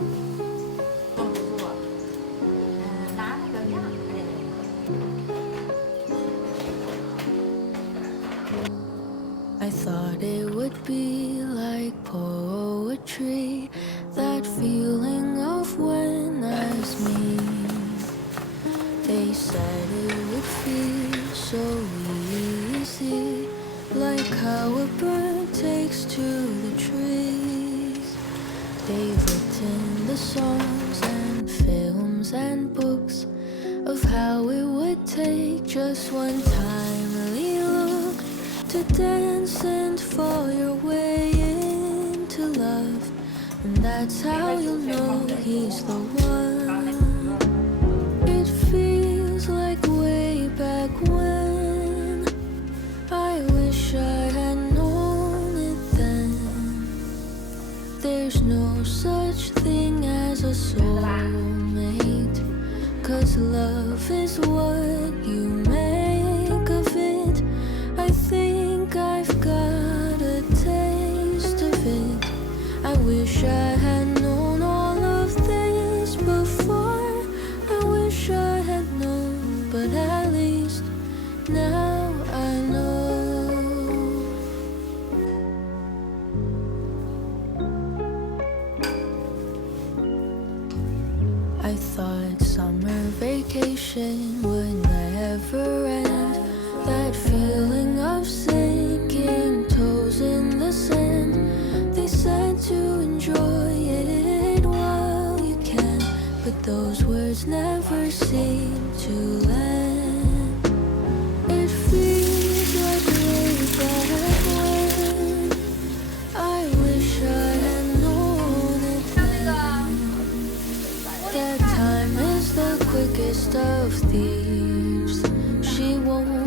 I thought it would be like poetry, that feeling of when I was me. They said it would feel so easy, like how a bird takes to the trees. They've written the songs and films and books of how it would take just one timely look to dance and fall your way into love. And that's how you'll know he's the one. It feels like way back when. I wish I had known it then. There's no such thing as a soulmate, 'cause love is what you make of it. I think I've got a taste of it. I wish I had known all of this before. I wish I had known, but at least now I know. I thought summer vacation would never end. That feeling of sinking toes in the sand. They said to enjoy it while you can, but those words never seem to land. It feels like way back when. I wish I had known it then. That time is the quickest of thieves. She won't